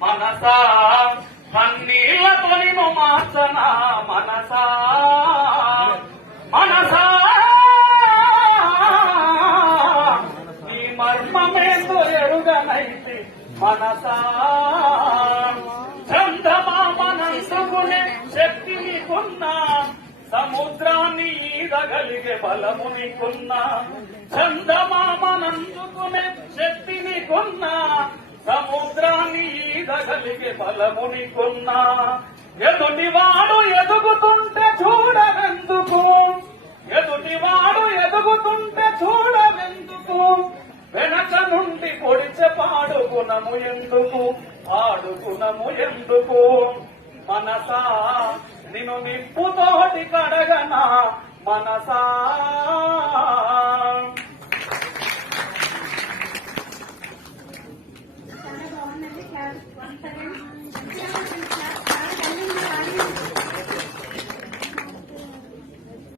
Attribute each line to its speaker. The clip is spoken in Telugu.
Speaker 1: మనసా కన్నీళ్ళతో నిన్ను మార్చనా మనసా మనసా. నీ మర్మమేందో ఎరుగనైతే మనసా. చంద్రమామనందుకునే శక్తి నీకున్నా సముద్రాన్ని ఈదగలిగే బలము నీకున్నా చందమామనందుకునే శక్తి నీకున్నా కలిగి బలము నీకున్నా ఎదుటివాడు ఎదుగుతుంటే చూడవెందుకు ఎదుటివాడు ఎదుగుతుంటే చూడవెందుకు వెనక నుండి పొడిచే పాడు గుణము ఎందుకు? పాడు గుణము ఎందుకు? మనసా నిన్ను నిప్పుతోటి కడగనా? మనసా